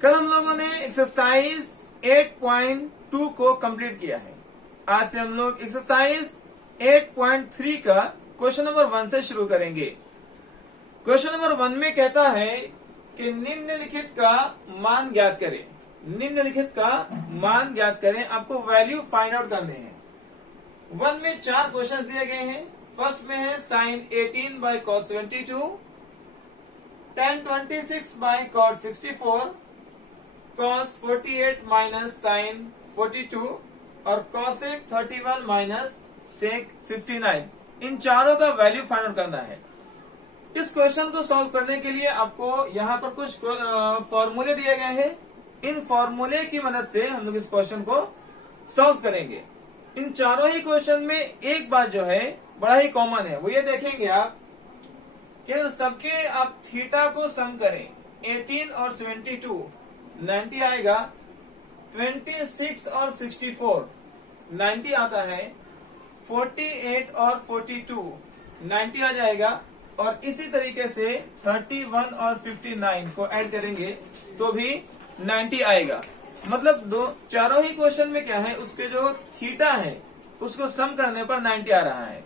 कल हम लोगों ने एक्सरसाइज 8.2 को कंप्लीट किया है। आज से हम लोग एक्सरसाइज 8.3 का क्वेश्चन नंबर 1 से शुरू करेंगे। क्वेश्चन नंबर 1 में कहता है कि निम्नलिखित का मान ज्ञात करें। निम्नलिखित का मान ज्ञात करें, आपको वैल्यू फाइंड आउट करने हैं। 1 में 4 क्वेश्चन दिए गए हैं। फर्स्ट में है sine 18 by cos 72, tan 26 by cot 64, cos 48 minus sine 42 और cosec 31 माइनस sec 59। इन चारों का वैल्यू फाइंड आउट करना है। इस क्वेश्चन को सॉल्व करने के लिए आपको यहाँ पर कुछ फॉर्मूले दिए गए हैं। इन फॉर्मूले की मदद से हम लोग इस क्वेश्चन को सॉल्व करेंगे। इन चारों ही क्वेश्चन में एक बात जो है बड़ा ही कॉमन है, वो ये देखेंगे आप कि सबके आप थीटा को सम करें। 18 और 72 90 आएगा, 26 और 64 90 आता है, 48 और 42 90 आ जाएगा और इसी तरीके से 31 और 59 को ऐड करेंगे तो भी 90 आएगा। मतलब चारों ही क्वेश्चन में क्या है, उसके जो थीटा है उसको सम करने पर 90 आ रहा है।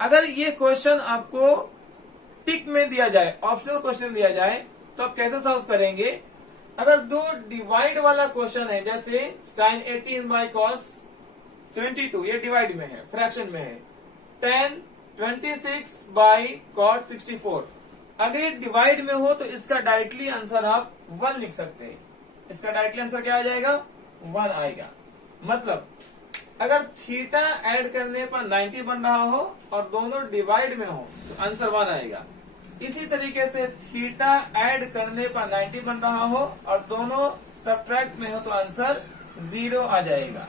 अगर ये क्वेश्चन आपको टिक में दिया जाए, ऑप्शनल क्वेश्चन दिया जाए, तो आप कैसे सॉल्व करेंगे? अगर दो डिवाइड वाला क्वेश्चन है, जैसे साइन 18 बाई कॉस 72, ये डिवाइड में है, फ्रैक्शन में है। tan 26 बाई कॉट 64, अगर ये डिवाइड में हो तो इसका डायरेक्टली आंसर आप 1 लिख सकते हैं। इसका डायरेक्टली आंसर क्या आ जाएगा? 1 आएगा। मतलब अगर थीटा ऐड करने पर 90 बन रहा हो और दोनों डिवाइड में हो तो आंसर 1 आएगा। इसी तरीके से थीटा ऐड करने पर 90 बन रहा हो और दोनों सब्ट्रैक्ट में हो तो आंसर 0 आ जाएगा।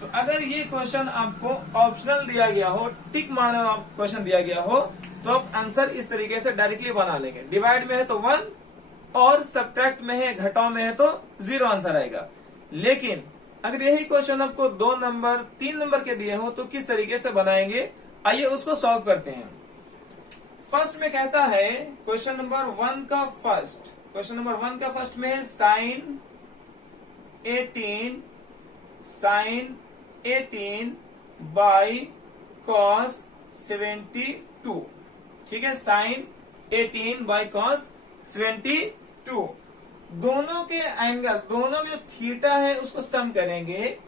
तो अगर ये क्वेश्चन आपको ऑप्शनल दिया गया हो, टिक मारने वाला क्वेश्चन दिया गया हो, तो आप आंसर इस तरीके से डायरेक्टली बना लेंगे। डिवाइड में है तो 1 और सब्ट्रैक्ट में है, घटाव में है तो 0 आंसर आएगा। लेकिन अगर यही क्वेश्चन आपको 2 नंबर 3 नंबर के दिए हो तो किस तरीके से बनाएंगे, आइए उसको सॉल्व करते हैं। फर्स्ट में कहता है क्वेश्चन नंबर 1 का फर्स्ट, क्वेश्चन नंबर 1 का फर्स्ट में है साइन 18 बाई कॉस 72। ठीक है, साइन 18 बाई कॉस 72। दोनों के एंगल, दोनों जो थीटा है उसको सम करेंगे।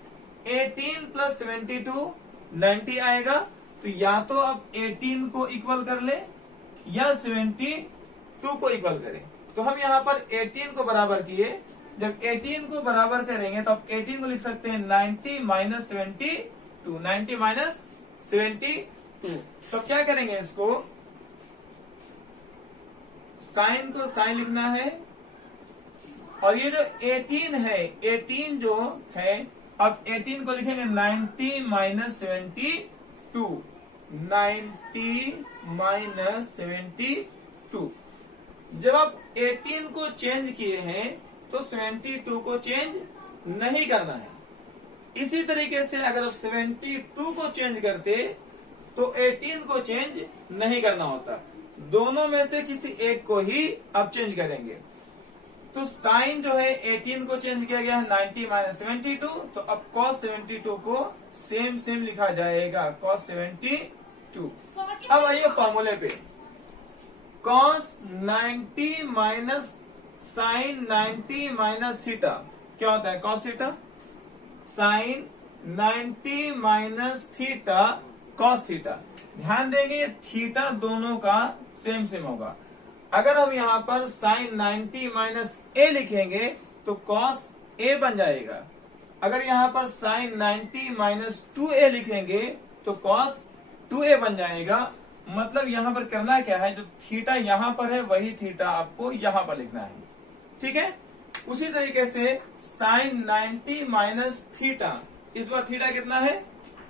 18 प्लस 72 90 आएगा। तो या तो आप 18 को इक्वल कर ले या 72 को इक्वल करें। तो हम यहाँ पर 18 को बराबर किए। जब 18 को बराबर करेंगे तो आप 18 को लिख सकते हैं 90 माइनस 72, 90 माइनस 72। तो क्या करेंगे, इसको साइन को साइन लिखना है और ये जो 18 है, 18 जो है, अब 18 को लिखेंगे 90 माइनस 72, 90 माइनस 72। जब आप 18 को चेंज किए हैं तो 72 को चेंज नहीं करना है। इसी तरीके से अगर आप 72 को चेंज करते तो 18 को चेंज नहीं करना होता। दोनों में से किसी एक को ही आप चेंज करेंगे। तो साइन जो है 18 को चेंज किया गया है 90 माइनस 72। तो अब cos 72 को सेम लिखा जाएगा, cos 72। अब आइए फॉर्मूले पे। cos 90 minus sine 90 minus theta क्या होता है? cos theta. Sine 90 minus theta cos theta. ध्यान देंगे थीटा दोनों का सेम होगा। अगर हम यहाँ पर साइन 90 माइनस ए लिखेंगे तो cos a बन जाएगा। अगर यहाँ पर साइन 90 माइनस 2a लिखेंगे तो cos 2a बन जाएगा। मतलब यहाँ पर करना क्या है, जो थीटा यहाँ पर है वही थीटा आपको यहाँ पर लिखना है। ठीक है, उसी तरीके से साइन 90 माइनस थीटा, इस बार थीटा कितना है?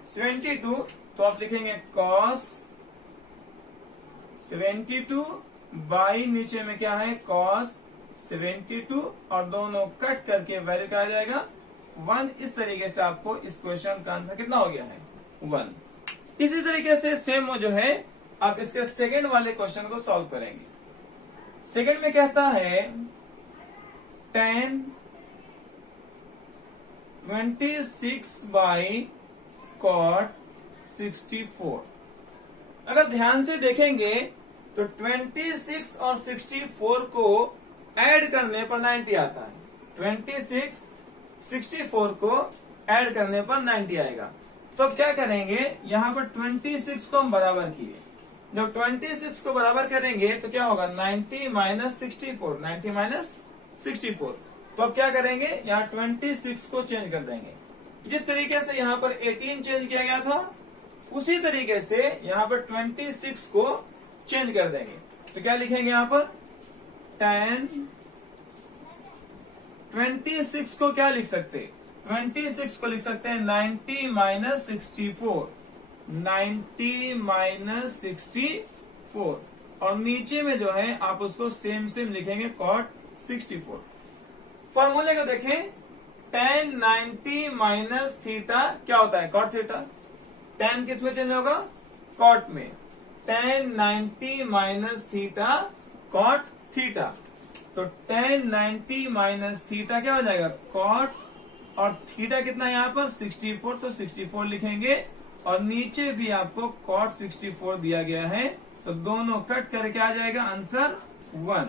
72। तो आप लिखेंगे cos 72 बाई नीचे में क्या है, cos 72 और दोनों कट करके वैल्यू क्या आ जाएगा? 1। इस तरीके से आपको इस क्वेश्चन का आंसर कितना हो गया है? 1। इसी तरीके से सेम जो है आप इसके सेकंड वाले क्वेश्चन को सॉल्व करेंगे। सेकंड में कहता है tan 26 बाई cot 64। अगर ध्यान से देखेंगे तो 26 और 64 को ऐड करने पर 90 आता है। 26 64 को ऐड करने पर 90 आएगा। तो अब क्या करेंगे, यहां पर 26 को हम बराबर किए। जब 26 को बराबर करेंगे तो क्या होगा, 90 माइनस 64, 90 माइनस 64। तो अब क्या करेंगे, यहाँ 26 को चेंज कर देंगे। जिस तरीके से यहाँ पर 18 चेंज किया गया था, उसी तरीके से यहाँ पर 26 को चेंज कर देंगे। तो क्या लिखेंगे यहाँ पर, tan 26 को क्या लिख सकते हैं, 26 को लिख सकते हैं 90 माइनस 64, 90 माइनस 64, और नीचे में जो है आप उसको सेम लिखेंगे cot 64। फॉर्मूले को देखें, tan 90 माइनस थीटा क्या होता है, cot थीटा। tan किस में चेंज होगा, cot में। tan 90 minus theta cot theta. तो tan 90 माइनस थीटा क्या हो जाएगा, cot, और थीटा कितना है यहाँ पर 64, तो 64 लिखेंगे, और नीचे भी आपको cot 64 दिया गया है, तो दोनों कट करके आ जाएगा आंसर 1।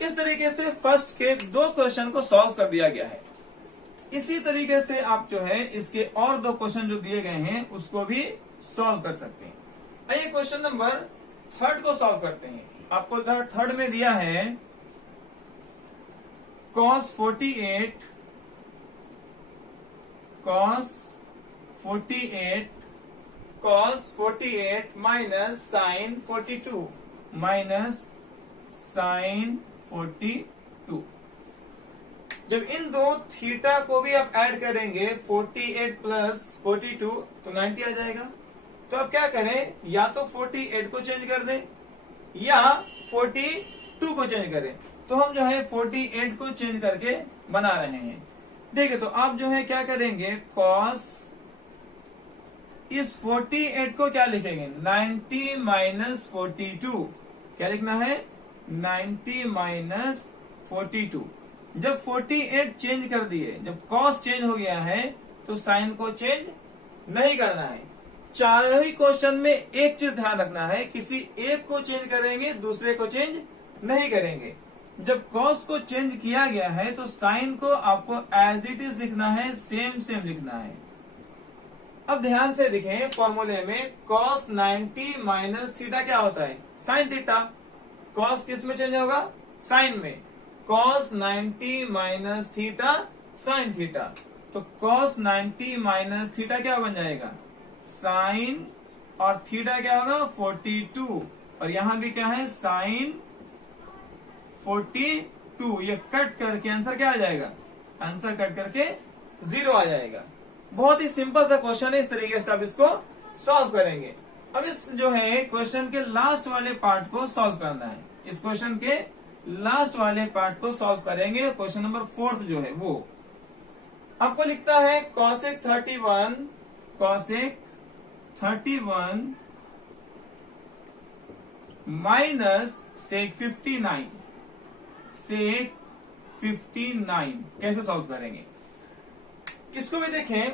इस तरीके से फर्स्ट के 2 क्वेश्चन को सॉल्व कर दिया गया है। इसी तरीके से आप जो है इसके और 2 क्वेश्चन जो दिए गए हैं उसको भी सॉल्व कर सकते हैं। आइए क्वेश्चन नंबर 3 को सॉल्व करते हैं। आपको थर्ड में दिया है cos 48 minus sine 42 minus sine 42। जब इन 2 थीटा को भी आप ऐड करेंगे 48 प्लस 42 तो 90 आ जाएगा। तो अब क्या करें, या तो 48 को चेंज कर दें या 42 को चेंज करें। तो हम जो है 48 को चेंज करके बना रहे हैं। देखिए, तो आप जो है क्या करेंगे, cos इस 48 को क्या लिखेंगे, 90 माइनस 42। क्या लिखना है, 90 माइनस 42। जब 48 चेंज कर दिए, जब cos चेंज हो गया है तो साइन को चेंज नहीं करना है। चारों ही क्वेश्चन में एक चीज ध्यान रखना है, किसी एक को चेंज करेंगे, दूसरे को चेंज नहीं करेंगे। जब cos को चेंज किया गया है तो साइन को आपको एज इट इज लिखना है, सेम लिखना है। अब ध्यान से देखें, फॉर्मूले में cos 90 माइनस थीटा क्या होता है, साइन थीटा। cos किस में चेंज होगा, साइन में। cos 90 minus theta sine theta. तो cos 90 माइनस थीटा क्या बन जाएगा, साइन, और थीटा क्या होगा 42, और यहां भी क्या है साइन 42। ये कट करके आंसर क्या आ जाएगा, आंसर कट करके 0 आ जाएगा। बहुत ही सिंपल सा क्वेश्चन है, इस तरीके से आप इसको सॉल्व करेंगे। अब इस जो है क्वेश्चन के लास्ट वाले पार्ट को सॉल्व करना है। इस क्वेश्चन के लास्ट वाले पार्ट को सॉल्व करेंगे। क्वेश्चन नंबर 4 जो है वो आपको लिखता है cosec 31 माइनस sec 59। कैसे सॉल्व करेंगे, इसको भी देखें।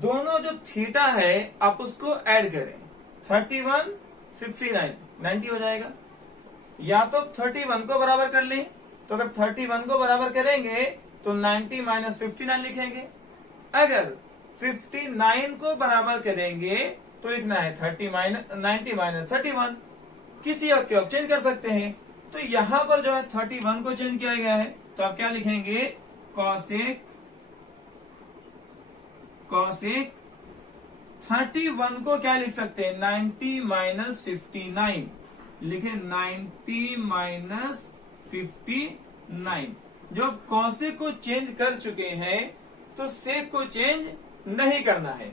दोनों जो थीटा है आप उसको ऐड करें, 31 59 90 हो जाएगा। या तो 31 को बराबर कर लें, तो अगर 31 को बराबर करेंगे तो 90 माइनस 59 लिखेंगे। अगर 59 को बराबर करेंगे तो लिखना है 90 माइनस 31। किसी और को चेंज कर सकते हैं। तो यहां पर जो है 31 को चेंज किया गया है, तो आप क्या लिखेंगे, cosec 31 को क्या लिख सकते हैं, 90 माइनस 59 लिखे, 90 माइनस 59। जब cosec को चेंज कर चुके हैं तो sec को चेंज नहीं करना है।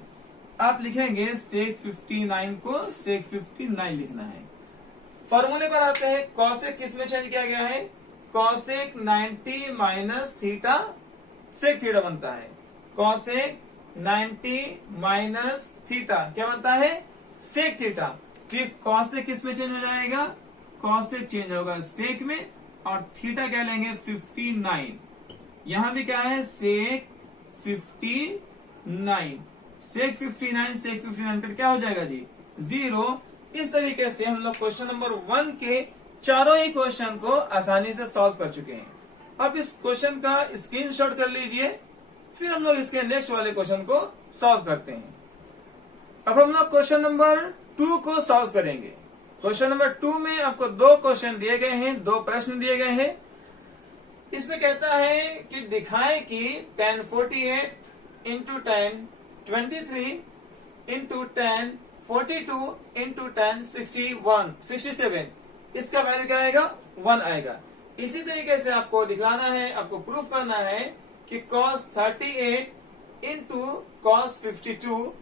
आप लिखेंगे sec 59 को sec 59 लिखना है। फॉर्मूले पर आते हैं, cosec किस में चेंज किया गया है, cosec 90 minus theta sec theta बनता है। cosec 90 माइनस थीटा क्या बनता है, sec थीटा। तो ये cosec किस में चेंज हो जाएगा, cosec चेंज होगा sec में, और थीटा क्या लेंगे 59। यहां भी क्या है सेक 59, सेक 59, सेक 59 पर क्या हो जाएगा जी 0। इस तरीके से हम लोग क्वेश्चन नंबर 1 के चारों ही क्वेश्चन को आसानी से सॉल्व कर चुके हैं। अब इस क्वेश्चन का स्क्रीनशॉट कर लीजिए, फिर हम लोग इसके नेक्स्ट वाले क्वेश्चन को सॉल्व करते हैं। अब हम लोग क्वेश्चन नंबर 2 को सॉल्व करेंगे। क्वेश्चन नंबर 2 में आपको 2 क्वेश्चन दिए गए हैं, 2 प्रश्न दिए गए हैं। इसमें कहता है कि दिखाएं कि tan 48 into tan 23 into tan 42 into tan 67 इसका वैल्यू क्या आएगा 1 आएगा। इसी तरीके से आपको दिखलाना है, आपको प्रूफ करना है कि cos 38 into cos 52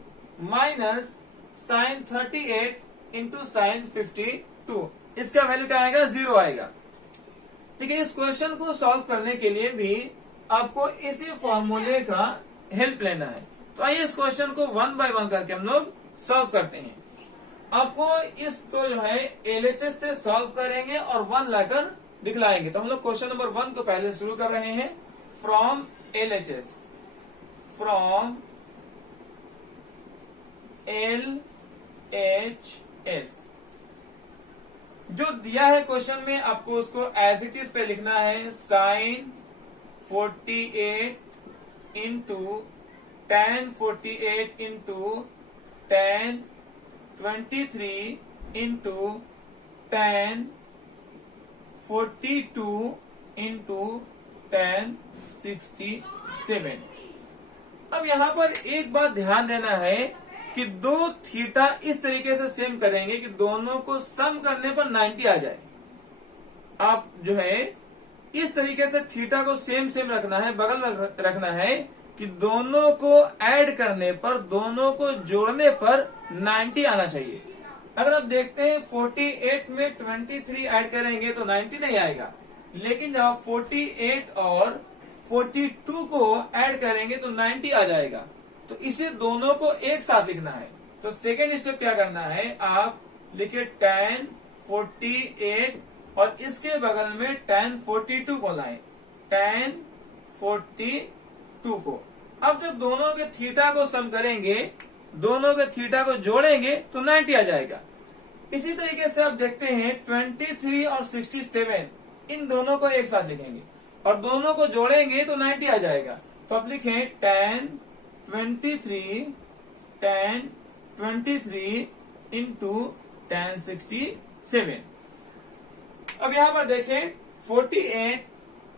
minus sin 38 into sin 52 इसका वैल्यू क्या आएगा 0 आएगा। ठीक है, इस क्वेश्चन को सॉल्व करने के लिए भी आपको इसी फॉर्मूले का हेल्प लेना है। तो आइए इस क्वेश्चन को 1 बाय 1 करके हम लोग सॉल्व करते हैं। आपको इसको जो है LHS से सॉल्व करेंगे और 1 लाकर दिखलाएंगे। तो हम लोग क्वेश्चन नंबर 1 को पहले शुरू कर रहे हैं फ्रॉम LHS, फ्रॉम LHS। जो दिया है क्वेश्चन में आपको उसको एज इट इज पे लिखना है sin 48 into tan 48 into tan 23 into tan 42 into tan 67। अब यहां पर एक बात ध्यान देना है कि 2 थीटा इस तरीके से सेम करेंगे कि दोनों को सम करने पर 90 आ जाए। आप जो है इस तरीके से थीटा को सेम रखना है, बगल में रखना है कि दोनों को ऐड करने पर, दोनों को जोड़ने पर 90 आना चाहिए। अगर आप देखते हैं 48 में 23 ऐड करेंगे तो 90 नहीं आएगा, लेकिन जब आप 48 और 42 को ऐड करेंगे तो 90 आ जाएगा। तो इसे दोनों को एक साथ लिखना है। तो सेकेंड स्टेप क्या करना है, आप लिखिए tan 48 और इसके बगल में tan 42 को लाएं, tan 42 को। अब जब दोनों के थीटा को सम करेंगे, दोनों के थीटा को जोड़ेंगे तो 90 आ जाएगा। इसी तरीके से आप देखते हैं 23 और 67 इन दोनों को एक साथ लिखेंगे और दोनों को जोड़ेंगे तो 90 आ जाएगा। तो आप लिखें tan 23 इंटू tan 67। अब यहां पर देखें 48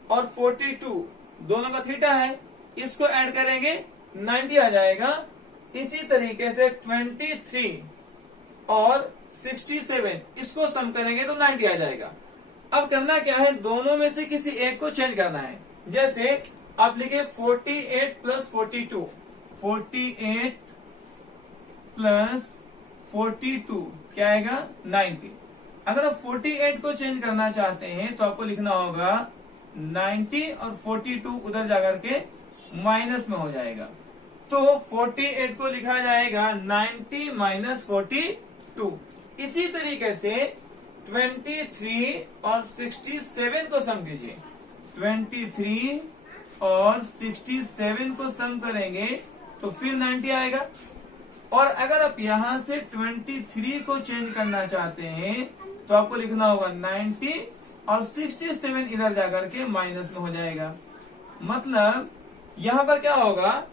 और 42 दोनों का थीटा है, इसको ऐड करेंगे 90 आ जाएगा। इसी तरीके से 23 और 67 इसको सम करेंगे तो 90 आ जाएगा। अब करना क्या है, दोनों में से किसी एक को चेंज करना है। जैसे आप लिखे 48 प्लस 42, 48 प्लस 42 क्या आएगा 90। अगर आप 48 को चेंज करना चाहते हैं तो आपको लिखना होगा 90 और 42 उधर जाकर के माइनस में हो जाएगा। तो 48 को लिखा जाएगा 90 माइनस 42। इसी तरीके से 23 और 67 को सम कीजिए। 23 और 67 को सम करेंगे तो फिर 90 आएगा। और अगर आप यहां से 23 को चेंज करना चाहते हैं तो आपको लिखना होगा 90 और 67 इधर जाकर के माइनस में हो जाएगा। मतलब यहां पर क्या होगा,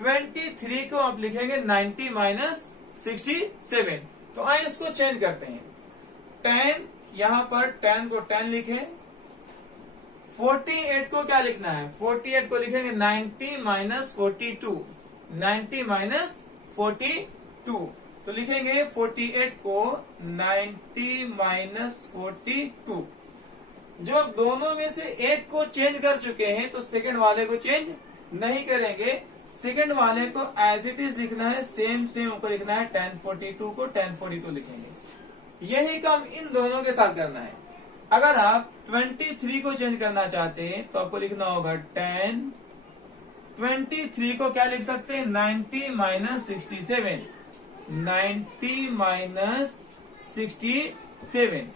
23 को आप लिखेंगे 90 माइनस 67। तो आइए इसको चेंज करते हैं। 10 यहां पर 10 को 10 लिखें। 48 को क्या लिखना है, 48 को लिखेंगे 90 माइनस 42, 90 माइनस 42। तो लिखेंगे 48 को 90 माइनस 42। जब आप दोनों में से एक को चेंज कर चुके हैं तो सेकंड वाले को चेंज नहीं करेंगे। सेकंड वाले को एज इट इज लिखना है, सेम को लिखना है। tan 42 को tan 42 लिखेंगे। यही काम इन दोनों के साथ करना है। अगर आप 23 को चेंज करना चाहते हैं तो आपको लिखना होगा tan 23 को क्या लिख सकते हैं, 90 माइनस 67, 90 माइनस 67।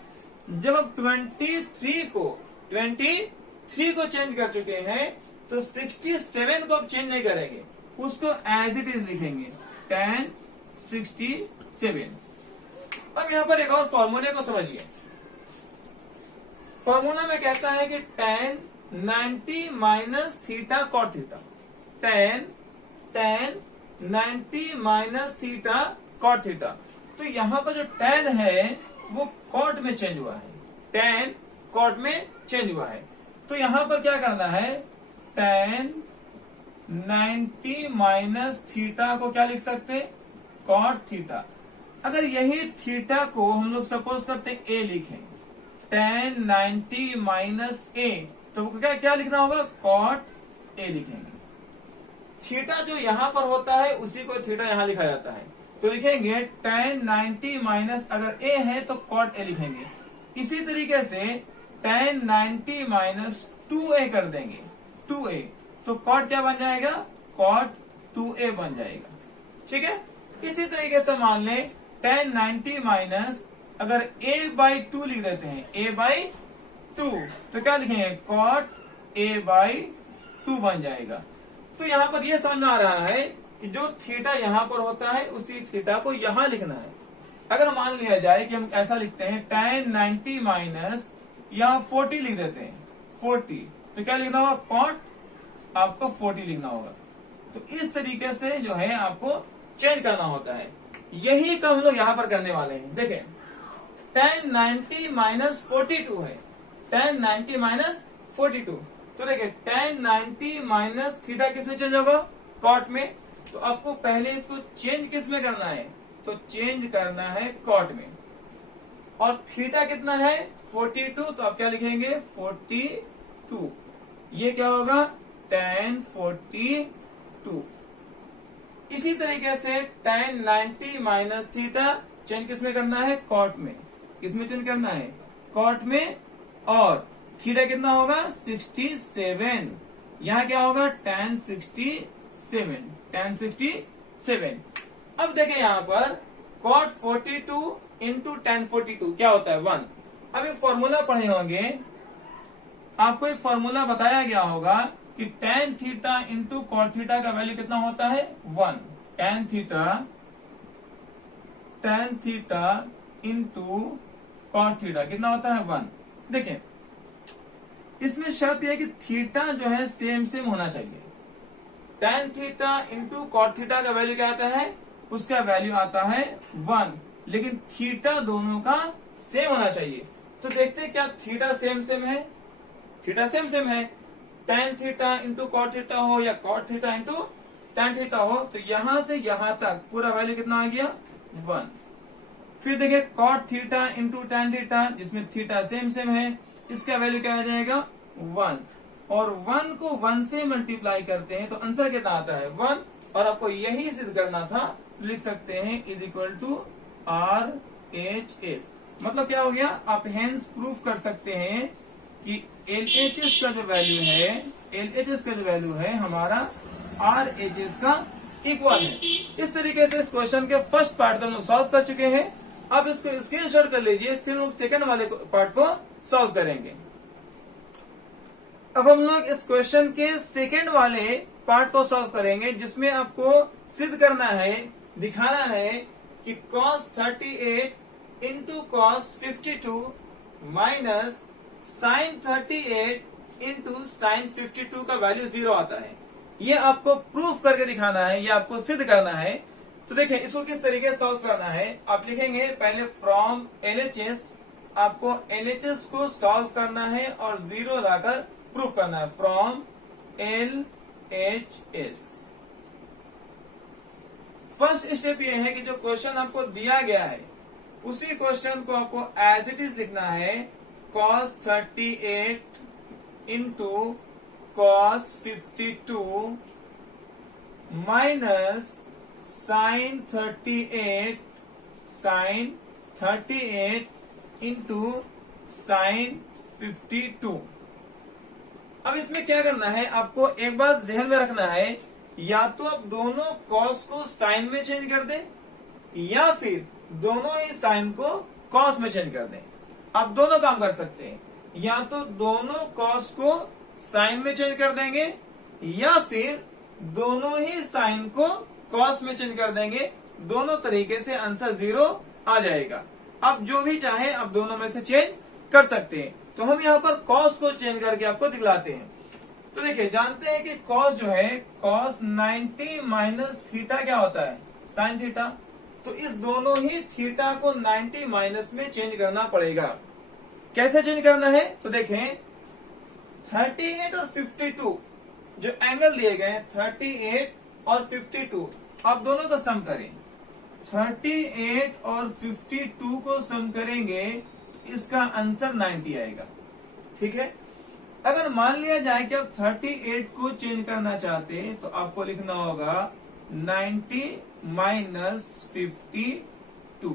जब आप 23 को 23 को चेंज कर चुके हैं, तो 67 को अब चेंज नहीं करेंगे, उसको एज इट इज लिखेंगे tan 67। अब यहां पर एक और फॉर्मूले को समझिए। फॉर्मूला में कहता है कि tan 90 minus theta cot theta, tan 90 minus theta cot theta. तो यहां पर जो tan है वो कॉट में चेंज हुआ है, tan कॉट में चेंज हुआ है। तो यहां पर क्या करना है, tan 90 माइनस थीटा को क्या लिख सकते हैं, कॉट थीटा। अगर यही थीटा को हम लोग सपोज करते हैं ए लिखें, tan 90 माइनस ए, तो क्या लिखना होगा, कॉट ए लिखेंगे। थीटा जो यहां पर होता है उसी को थीटा यहां लिखा जाता है, तो लिखेंगे tan 90 माइनस, अगर ए है तो कॉट ए लिखेंगे। इसी तरीके से tan 90 माइनस 2a कर देंगे, 2a, तो कॉट क्या बन जाएगा, कॉट 2a बन जाएगा। ठीक है, इसी तरीके से मान लें tan 90 माइनस, अगर a/2 लिख देते हैं, a/2, तो क्या लिखेंगे, कॉट a/2 बन जाएगा। तो यहां पर यह समझ में आ रहा है कि जो थीटा यहां पर होता है उसी थीटा को यहां लिखना है। अगर मान लिया जाए कि हम ऐसा लिखते हैं tan 90 माइनस, यहां 40 लिख देते हैं, 40, तो क्या लिखना होगा, कॉट आपको 40 लिखना होगा। तो इस तरीके से जो है आपको चेंज करना होता है। यही काम हम लोग यहां पर करने वाले हैं। देखें, tan 90 माइनस 42 है, tan 90 माइनस 42, तो देखिए tan 90 माइनस थीटा किस में चेंज होगा, कॉट में। तो आपको पहले इसको चेंज किस में करना है, तो चेंज करना है कॉट में। और थीटा कितना है, 42, तो आप क्या लिखेंगे, 42, ये क्या होगा, tan 42। इसी तरीके से tan 90 माइनस थीटा चेंज किस में करना है, कॉट में। किसमें चेंज करना है, कॉट में। और थीटा कितना होगा, 67, यहां क्या होगा, tan 67, tan 67। अब देखें यहां पर cot 42 इंटू tan 42 क्या होता है, 1। अब एक फॉर्मूला पढ़े होंगे, आपको एक फॉर्मूला बताया गया होगा कि tan theta into cot theta का वैल्यू कितना होता है, 1। tan theta into cot theta कितना होता है, 1। देखें, इसमें शर्त यह है कि थीटा जो है सेम होना चाहिए। tan theta into cot theta का वैल्यू क्या आता है, उसका वैल्यू आता है 1, लेकिन थीटा दोनों का सेम होना चाहिए। तो देखते हैं क्या थीटा सेम है, थीटा सेम है। tan theta into cot theta हो या cot theta into tan theta हो, तो यहां से यहां तक पूरा वैल्यू कितना आ गया, 1। फिर देखिए cot theta into tan theta, जिसमें थीटा सेम है, इसका वैल्यू क्या आ जाएगा, 1। और 1 को 1 से मल्टीप्लाई करते हैं तो आंसर कितना आता है, 1। और आपको यही सिद्ध करना था, तो लिख सकते हैं इज इक्वल टू RHS। मतलब क्या हो गया, आप हेंस प्रूफ कर सकते हैं कि LHS का जो वैल्यू है, LHS का जो वैल्यू है हमारा RHS का इक्वल है। इस तरीके से इस क्वेश्चन के फर्स्ट पार्ट को हम सॉल्व कर चुके हैं। अब इसको स्क्रीनशॉट कर लीजिए, फिर हम सेकंड वाले पार्ट को सॉल्व करेंगे। अब हम लोग इस क्वेश्चन के सेकंड वाले पार्ट को सॉल्व करेंगे, जिसमें आपको सिद्ध करना है, दिखाना है कि cos 38 into cos 52 minus sin 38 into sin 52 का वैल्यू 0 आता है। ये आपको प्रूफ करके दिखाना है, ये आपको सिद्ध करना है। तो देखिए इसको किस तरीके से सॉल्व करना है, आप लिखेंगे पहले फ्रॉम LHS, आपको LHS को सॉल्व करना है और 0 लाकर प्रूफ करना है, फ्रॉम LHS। फर्स्ट स्टेप ये है कि जो क्वेश्चन आपको दिया गया है उसी क्वेश्चन को आपको एज इट इज लिखना है, cos 38 into cos 52 minus sin 38 into sin 52। अब इसमें क्या करना है, आपको एक बात ध्यान में रखना है, या तो आप दोनों cos को sin में चेंज कर दें या फिर दोनों ही sin को cos में चेंज कर दें। आप दोनों काम कर सकते हैं। या तो दोनों कॉस को साइन में चेंज कर देंगे या फिर दोनों ही साइन को कॉस में चेंज कर देंगे। दोनों तरीके से आंसर 0 आ जाएगा। आप जो भी चाहे आप दोनों में से चेंज कर सकते हैं। तो हम यहाँ पर कॉस को चेंज करके आपको दिखलाते हैं। तो देखिए, जानते हैं कि कॉस जो है कॉस 90 माइनस थीटा क्या होता है, साइन थीटा। तो इस दोनों ही थीटा को 90 माइनस में चेंज करना पड़ेगा। कैसे चेंज करना है, तो देखें 38 और 52 जो एंगल दिए गए हैं 38 और 52, आप दोनों का सम करें। 38 और 52 को सम करेंगे, इसका आंसर 90 आएगा। ठीक है। अगर मान लिया जाए कि आप 38 को चेंज करना चाहते हैं तो आपको लिखना होगा 90 माइनस 52।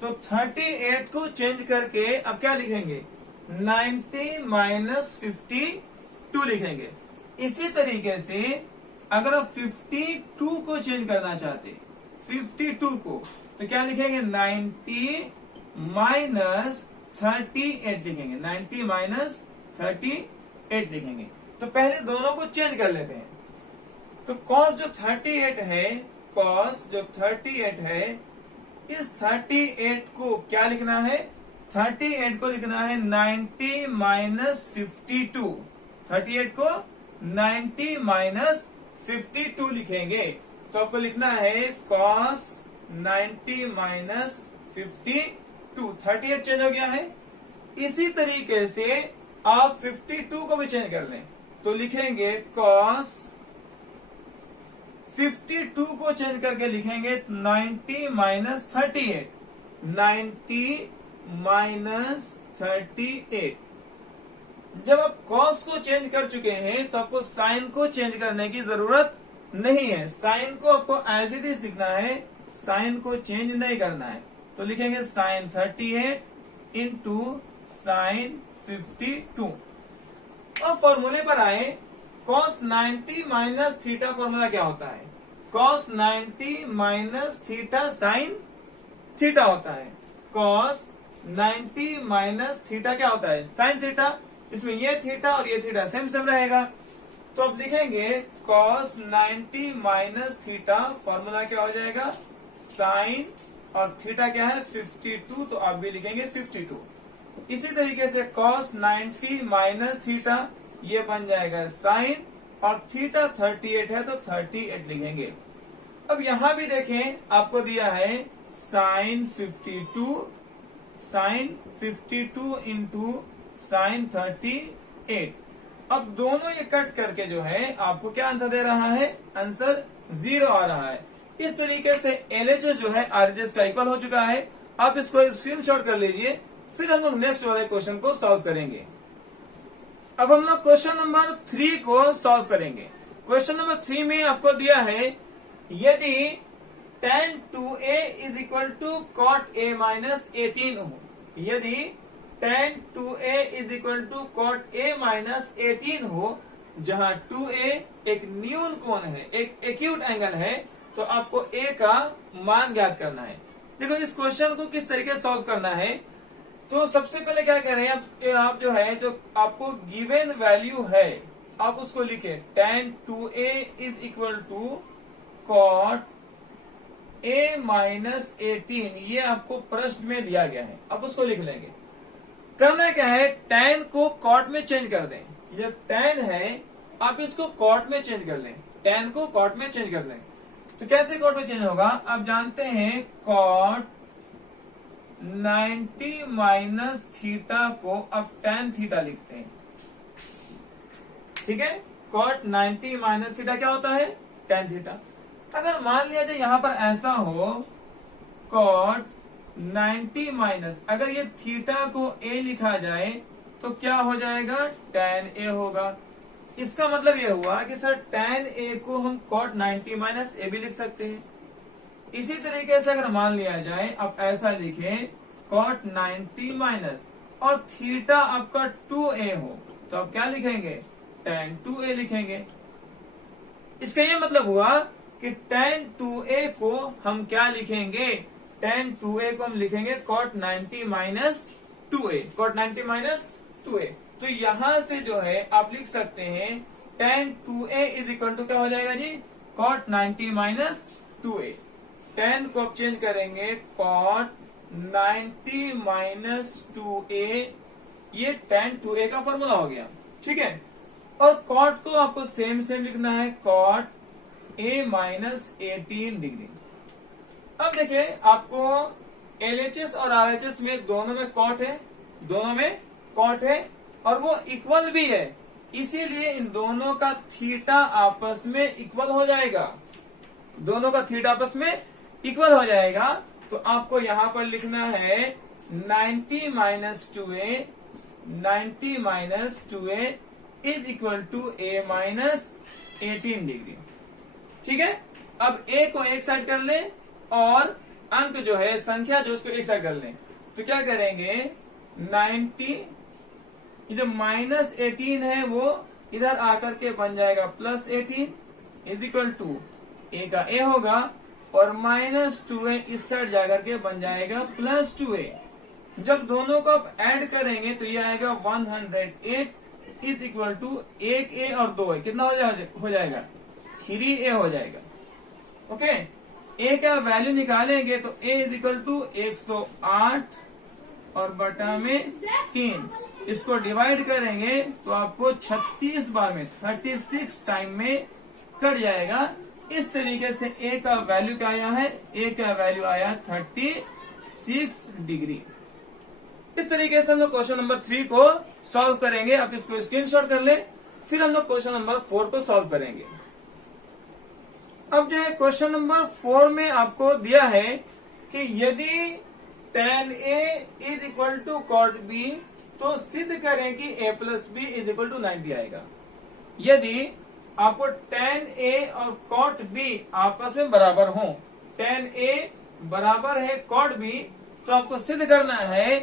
तो 38 को चेंज करके अब क्या लिखेंगे, 90 माइनस 52 लिखेंगे। इसी तरीके से अगर आप 52 को चेंज करना चाहते, 52 को, तो क्या लिखेंगे, 90 माइनस 38 लिखेंगे, 90 माइनस 38 लिखेंगे। तो पहले दोनों को चेंज कर लेते हैं। तो कॉस जो 38 है, कॉस जो 38 है, इस 38 को क्या लिखना है, 38 को लिखना है 90 माइनस 52। 38 को 90 माइनस 52 लिखेंगे। तो आपको लिखना है कॉस 90 माइनस 52। 38 चेंज हो गया है। इसी तरीके से आप 52 को भी चेंज कर लें तो लिखेंगे कॉस 52 को चेंज करके लिखेंगे 90 माइनस 38, 90 माइनस 38। जब आप कॉस को चेंज कर चुके हैं तो आपको साइन को चेंज करने की जरूरत नहीं है। साइन को आपको एज इट इज लिखना है, साइन को चेंज नहीं करना है। तो लिखेंगे साइन 38 इंटू साइन 52। अब फॉर्मूले पर आए, कॉस 90 माइनस थीटा फॉर्मूला क्या होता है, cos 90 minus theta sine theta होता है। कॉस 90 माइनस थीटा क्या होता है, साइन थीटा। इसमें ये थीटा और ये थीटा सेम सेम रहेगा। तो अब लिखेंगे कॉस 90 माइनस थीटा फॉर्मूला क्या हो जाएगा, साइन और थीटा क्या है 52, तो आप भी लिखेंगे 52। इसी तरीके से कॉस 90 माइनस थीटा ये बन जाएगा साइन, और थीटा 38 है तो 38 लिखेंगे। अब यहां भी देखें, आपको दिया है साइन 52, साइन 52 इंटू साइन 38। अब दोनों ये कट करके जो है आपको क्या आंसर दे रहा है, आंसर 0 आ रहा है। इस तरीके से LHS जो है RHS का इक्वल हो चुका है। आप इसको स्क्रीनशॉट कर लीजिए, फिर हम लोग नेक्स्ट वाले क्वेश्चन को सॉल्व करेंगे। अब हम लोग क्वेश्चन नंबर 3 को सॉल्व करेंगे। क्वेश्चन नंबर 3 में आपको दिया है, यदि tan 2a is equal to cot a minus 18 हो, यदि tan 2a is equal to cot a minus 18 हो, जहां 2a एक न्यून कोण है, एक एक्यूट एंगल है, तो आपको a का मान ज्ञात करना है। देखो इस क्वेश्चन को किस तरीके से सॉल्व करना है, तो सबसे पहले क्या कह रहे हैं आप जो है, जो आपको गिवन वैल्यू है आप उसको लिखे, tan 2a is equal to cot a minus 18, ये आपको प्रश्न में दिया गया है। अब उसको लिख लेंगे। करना क्या है, tan को कॉट में चेंज कर दें। ये tan है, आप इसको कॉट में चेंज कर लें, tan को कॉट में चेंज कर लें। तो कैसे कॉट में चेंज होगा, आप जानते हैं कॉट 90 माइनस थीटा को अब tan थीटा लिखते हैं। ठीक है, कॉट 90 माइनस थीटा क्या होता है, tan थीटा। अगर मान लिया जाए यहां पर ऐसा हो, कॉट 90 माइनस, अगर ये थीटा को a लिखा जाए तो क्या हो जाएगा, tan a होगा। इसका मतलब ये हुआ कि सर tan a को हम cot 90 माइनस a भी लिख सकते हैं। इसी तरीके से अगर मान लिया जाए, आप ऐसा लिखें cot 90 माइनस और थीटा आपका 2a हो, तो आप क्या लिखेंगे, tan 2a लिखेंगे। इसका ये मतलब हुआ कि tan 2a को हम क्या लिखेंगे, tan 2a को हम लिखेंगे cot 90 minus 2a, cot 90 minus 2a। तो यहां से जो है आप लिख सकते हैं tan 2a is equal to क्या हो जाएगा जी, cot 90 माइनस 2a। tan को आप चेंज करेंगे cot 90 माइनस 2a, ये tan 2a का फॉर्मूला हो गया, ठीक है। और cot को आपको सेम लिखना है, cot a माइनस 18 डिग्री। अब देखिए आपको LHS और RHS में दोनों में कॉट है, दोनों में कॉट है और वो इक्वल भी है, इसीलिए इन दोनों का थीटा आपस में इक्वल हो जाएगा, दोनों का थीटा आपस में इक्वल हो जाएगा। तो आपको यहां पर लिखना है 90 minus 2a, 90 minus 2a is equal to a minus 18 degree, ठीक है। अब a को एक साइड कर ले और अंक जो है, संख्या जो, उसको एक साइड कर लें। तो क्या करेंगे, 90 ये जो माइनस 18 है वो इधर आकर के बन जाएगा plus 18 is equal to a का a होगा और माइनस 2a इस साइड जाकर के बन जाएगा प्लस 2a। जब दोनों को आप ऐड करेंगे तो ये आएगा 108 इज इक्वल टू 1a और 2a कितना हो जाएगा 3a हो जाएगा, ओके। a का वैल्यू निकालेंगे तो a इज इक्वल टू 108 और बटा में 3, इसको डिवाइड करेंगे तो आपको 36 बार में 36 टाइम में कट जाएगा। इस तरीके से a का वैल्यू क्या आया है, a का वैल्यू आया 36 डिग्री। इस तरीके से हम लोग क्वेश्चन नंबर 3 को सॉल्व करेंगे। आप इसको स्क्रीनशॉट कर ले, फिर हम लोग क्वेश्चन नंबर 4 को सॉल्व करेंगे। अब जो है क्वेश्चन नंबर 4 में आपको दिया है कि यदि tan a is equal to cot b तो सिद्ध करें कि a plus b is equal to 90 आएगा। यदि आपको tan a और cot b आपस में बराबर हो, tan a बराबर है cot b, तो आपको सिद्ध करना है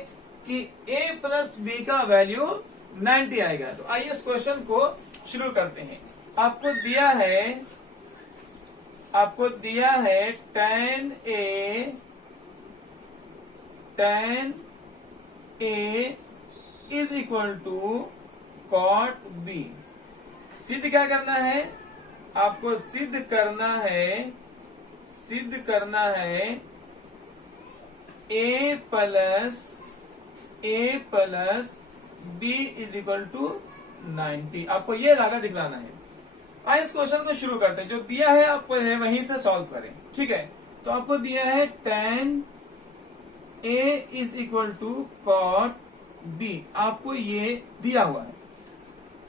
कि a प्लस b का वैल्यू 90 आएगा। तो आइए इस क्वेश्चन को शुरू करते हैं। आपको दिया है tan a is equal to cot b। सिद्ध क्या करना है, आपको सिद्ध करना है a plus b is equal to 90। आपको ये लगा दिखलाना है। आइए इस क्वेश्चन को शुरू करते हैं। जो दिया है आपको वहीं से सॉल्व करें, ठीक है। तो आपको दिया है tan a is equal to cot b, आपको ये दिया हुआ है।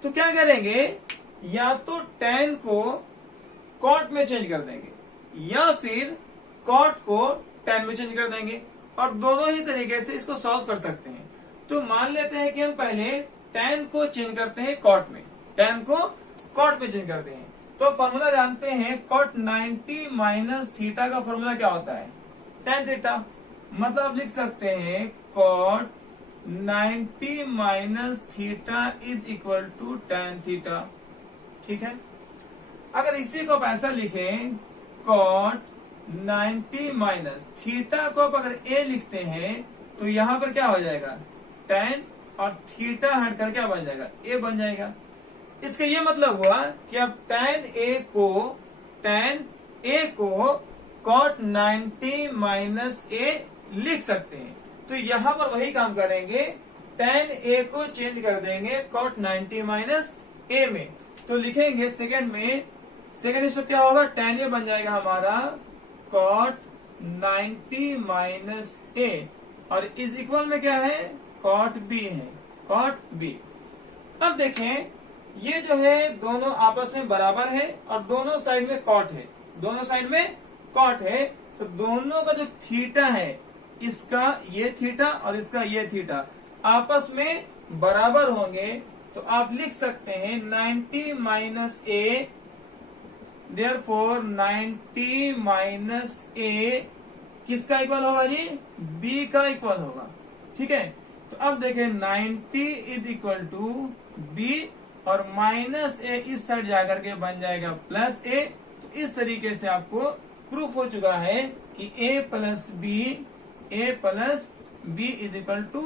तो क्या करेंगे, या तो tan को cot में चेंज कर देंगे या फिर cot को tan में चेंज कर देंगे, और दोनों ही तरीके से इसको सॉल्व कर सकते हैं। तो मान लेते हैं कि हम पहले tan को चेंज करते हैं cot में, tan को cot में चेंज करते हैं। तो फॉर्मूला जानते हैं, cot 90 माइनस थीटा का फॉर्मूला क्या होता है, tan थीटा। मतलब आप लिख सकते हैं cot 90 minus theta is equal to tan theta, ठीक है। अगर इसी को आप ऐसा लिखें, cot 90 माइनस थीटा को आप अगर a लिखते हैं तो यहां पर क्या हो जाएगा, tan, और थीटा हट कर क्या बन जाएगा, a बन जाएगा। इसका ये मतलब हुआ कि आप tan a को cot 90 माइनस a लिख सकते हैं। तो यहां पर वही काम करेंगे, tan a को चेंज कर देंगे cot 90 माइनस a में। तो लिखेंगे सेकंड स्टेप क्या होगा, tan a बन जाएगा हमारा cot 90 माइनस a, और इज इक्वल में क्या है, cot b है, cot b। अब देखें, ये जो है दोनों आपस में बराबर है और दोनों साइड में cot है, दोनों साइड में cot है। तो दोनों का जो थीटा है, इसका ये थीटा और इसका ये थीटा आपस में बराबर होंगे। तो आप लिख सकते हैं 90 minus a, therefore 90 minus a किसका इक्वल होगा जी, b का इक्वल होगा, ठीक है। तो अब देखें 90 इज इक्वल टू b और माइनस a इस साइड जाकर के बन जाएगा प्लस a। तो इस तरीके से आपको प्रूफ हो चुका है कि a plus b is equal to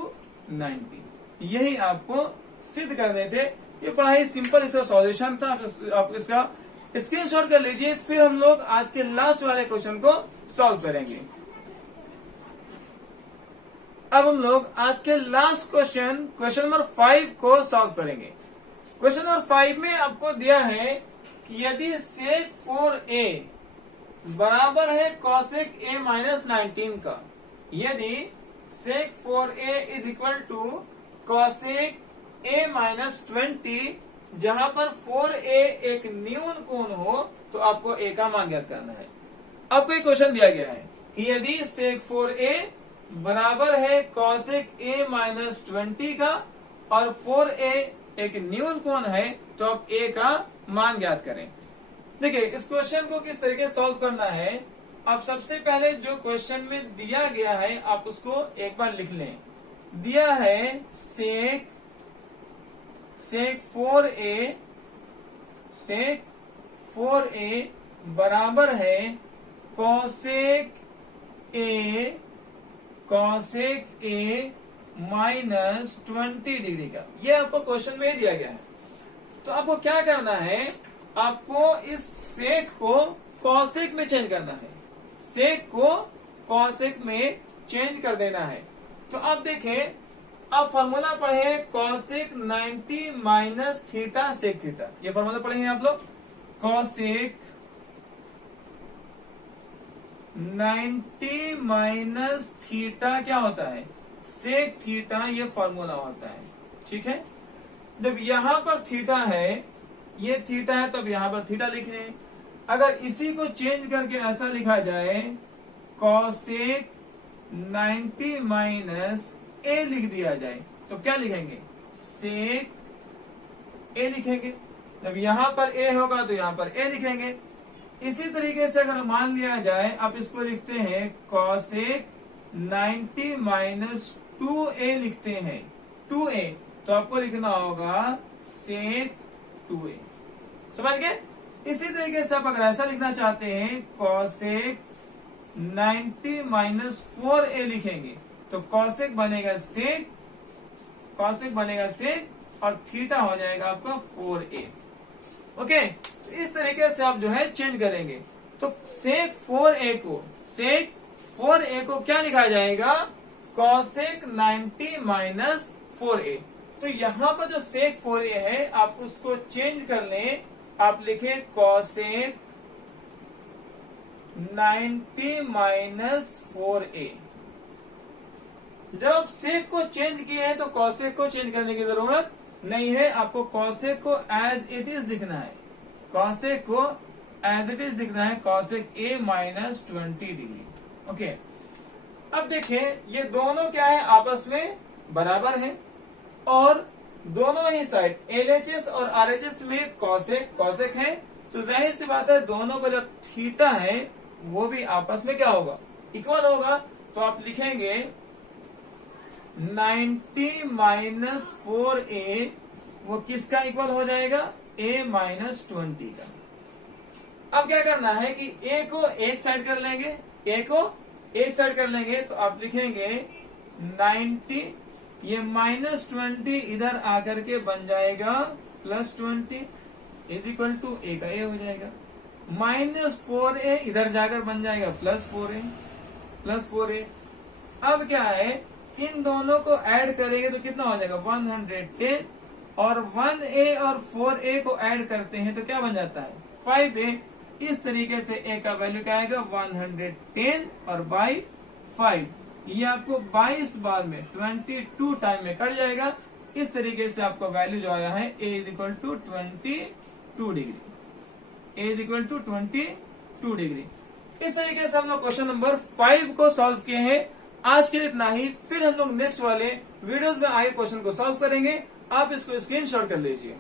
90। यही आपको सिद्ध करने थे। ये बड़ा ही सिंपल इसका सॉल्यूशन था। आप इसका स्क्रीनशॉट कर लीजिए। फिर हम लोग आज के लास्ट वाले क्वेश्चन को सॉल्व करेंगे। अब हम लोग आज के लास्ट क्वेश्चन नंबर 5 को सॉल्व करेंगे। क्वेश्चन नंबर 5 में आपको दिया है कि यदि sec 4a बराबर है cosec a माइनस 19 का, यदि sec 4a is equal to cosec a minus 20, जहां पर 4a एक न्यून कोण हो, तो आपको a का मान ज्ञात करना है। आपको एक क्वेश्चन दिया गया है कि यदि sec 4a बराबर है cosec a माइनस 20 का और 4a एक न्यून कोण है, तो आप a का मान ज्ञात करें। देखिए, इस क्वेश्चन को किस तरीके से सॉल्व करना है। आप सबसे पहले जो क्वेश्चन में दिया गया है आप उसको एक बार लिख लें। दिया है sec 4a बराबर है cosec a माइनस 20 डिग्री का। ये आपको क्वेश्चन में दिया गया है। तो आपको क्या करना है, आपको इस सेक को कॉसेक में चेंज करना है। सेक को कॉसेक में चेंज कर देना है। तो अब देखें, आप फॉर्मूला पढ़े cosec 90 minus theta sec theta. ये फॉर्मूला पढ़ेंगे आप लोग। कॉसेक 90 माइनस थीटा क्या होता है, सेक थीटा। ये फॉर्मूला होता है, ठीक है। जब यहां पर थीटा है, ये थीटा है, तब यहां पर थीटा लिख रहे हैं। अगर इसी को चेंज करके ऐसा लिखा जाए कॉसेक 90 माइनस ए लिख दिया जाए, तो क्या लिखेंगे, सेक ए लिखेंगे। जब यहां पर ए होगा तो यहां पर ए लिखेंगे। इसी तरीके से अगर मान लिया जाए, आप इसको लिखते हैं कॉसेक 90 माइनस 2a लिखते हैं, 2a, तो आपको लिखना होगा सेक 2a। समझ गए। इसी तरीके से आप अगर ऐसा लिखना चाहते हैं कॉसेक 90 माइनस 4a लिखेंगे, तो कॉसेक बनेगा सेक और थीटा हो जाएगा आपका 4a। ओके, तो इस तरीके से आप जो है चेंज करेंगे। तो सेक 4a को क्या लिखा जाएगा, कॉसेक 90 माइनस 4a। तो यहां पर जो सेक 4a है आप उसको चेंज कर लें। आप लिखें कॉसेक 90 माइनस 4a। जब आप सेक को चेंज किए हैं तो कॉसेक को चेंज करने की जरूरत नहीं है। आपको कॉसेक को एज इट इज लिखना है। कॉसेक को एज इट इज लिखना है, cosec a minus 20 degree. Okay, अब देखें, ये दोनों क्या है, आपस में बराबर है और दोनों ही साइड LHS और RHS में कॉसेक है। तो जाहिर सी बात है, दोनों पर जब थीटा है वो भी आपस में क्या होगा, इक्वल होगा। तो आप लिखेंगे 90 माइनस 4a, वो किसका इक्वल हो जाएगा, a माइनस 20 का। अब क्या करना है कि a को एक साइड कर लेंगे, तो आप लिखेंगे 90, ये माइनस 20 इधर आकर के बन जाएगा plus 20 is equal to a का a हो जाएगा। माइनस 4a इधर जाकर बन जाएगा प्लस 4a। अब क्या है, इन दोनों को ऐड करेंगे तो कितना हो जाएगा 110, और 1a और 4a को ऐड करते हैं तो क्या बन जाता है 5a। इस तरीके से a का वैल्यू क्या आएगा 110 और बाई 5। ये आपको 22 बार में 22 टाइम में कट जाएगा। इस तरीके से आपका वैल्यू जो आया है a is equal to 22 degree. इस तरीके से हम लोग क्वेश्चन नंबर 5 को सॉल्व किए हैं। आज के लिए इतना ही। फिर हम लोग नेक्स्ट वाले वीडियोस में आगे क्वेश्चन को सॉल्व करेंगे। आप इसको स्क्रीनशॉट कर लीजिए।